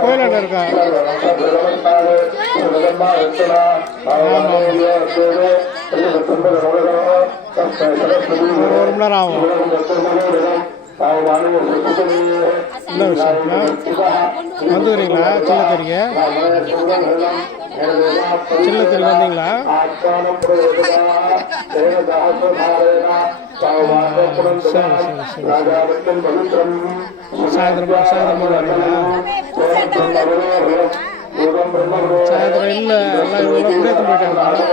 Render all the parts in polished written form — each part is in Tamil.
கோயிலாண்ட இருக்கா ஒரு மணி நேரம் ஆகும். என்ன விஷயம் வந்துக்கிறீங்களா? சில்லத்தறிக்கு வந்தீங்களா? சரி சரி சரி சாயந்தரம் வரீங்களா? சாயந்தரம் இல்லை எல்லாம் இவ்வளோ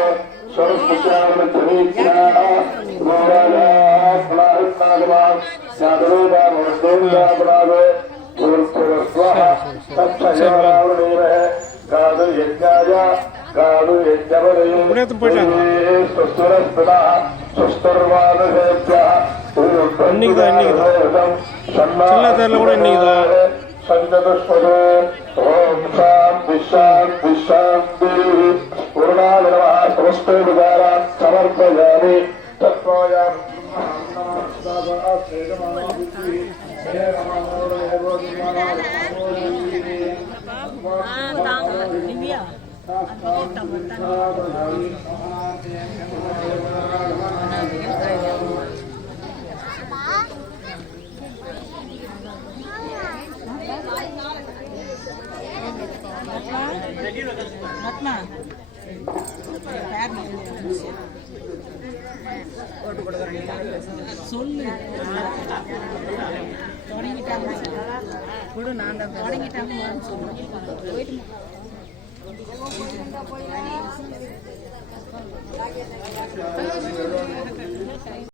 குடியேற்ற போயிட்டாங்க. இன்னைக்குதான் சின்ன தேர்ல கூட இன்னைக்குதான். समर्पयामि சொல்லு தொடங்கிட்டாங்க கொடு நான் தொடங்கிட்டாங்கன்னு சொல்லுவேன்.